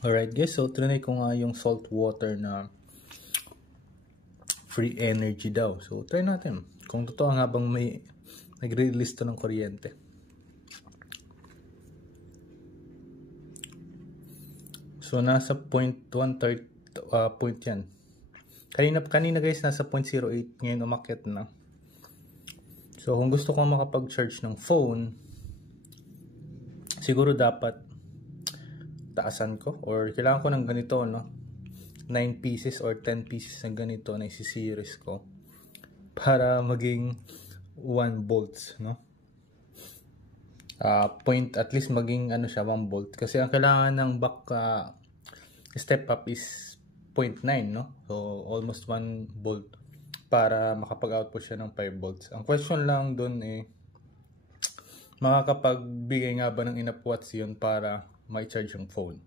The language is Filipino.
Alright guys, so trinay ko nga yung salt water na free energy daw. So try natin kung totoo nga bang may nagre-release to ng kuryente. So nasa 0.130 point yan. Kanina guys nasa 0.08, ngayon umakyat na. So kung gusto ko makapag-charge ng phone, siguro dapat taasan ko or kailangan ko ng ganito, no? 9 pieces or 10 pieces na ganito na isi-series ko para maging 1 volts, no? At least maging ano siya, 1 volt. Kasi ang kailangan ng back step up is 0.9, no? So almost 1 volt para makapag-output siya ng 5 volts. Ang question lang dun makakapagbigay nga ba ng enough watts yun para ma-charge yung phone.